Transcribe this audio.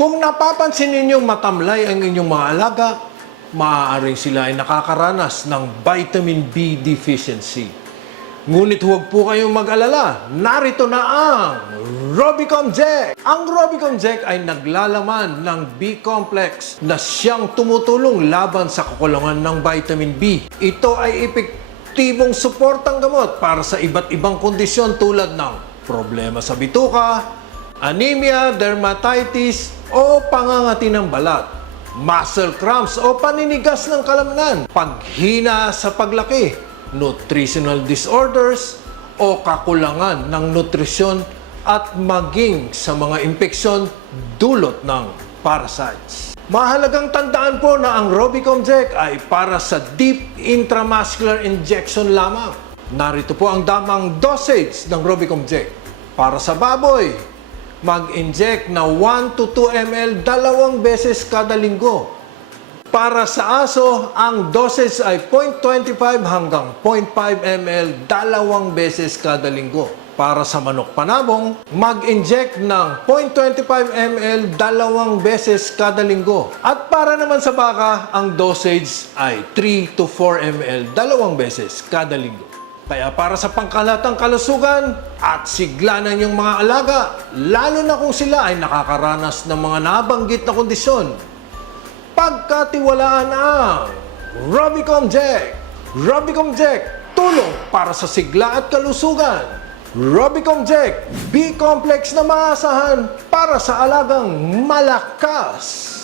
Kung napapansin ninyong matamlay ang inyong mga alaga, maaaring sila ay nakakaranas ng vitamin B deficiency. Ngunit huwag po kayong mag-alala, narito na ang Robicom Jack! Ang Robicom Jack ay naglalaman ng B-complex na siyang tumutulong laban sa kakulangan ng vitamin B. Ito ay epektibong suportang gamot para sa iba't ibang kondisyon tulad ng problema sa bituka, anemia, dermatitis o pangangati ng balat, muscle cramps o paninigas ng kalamnan, paghina sa paglaki, nutritional disorders o kakulangan ng nutrisyon at maging sa mga impeksyon dulot ng parasites. Mahalagang tandaan po na ang Robicom Jack ay para sa deep intramuscular injection lamang. Narito po ang damang dosage ng Robicom Jack. Para sa baboy, mag-inject na 1 to 2 ml 2 beses kada linggo. Para sa aso, ang dosage ay 0.25 hanggang 0.5 ml 2 beses kada linggo. Para sa manok panabong, mag-inject ng 0.25 ml 2 beses kada linggo. At para naman sa baka, ang dosage ay 3 to 4 ml 2 beses kada linggo. Kaya para sa pangkalatang kalusugan at sigla ng inyong mga alaga, lalo na kung sila ay nakakaranas ng mga nabanggit na kondisyon, pagkatiwalaan ang Robicom Jack! Robicom Jack, tulong para sa sigla at kalusugan. Robicom Jack, B-complex na maasahan para sa alagang malakas.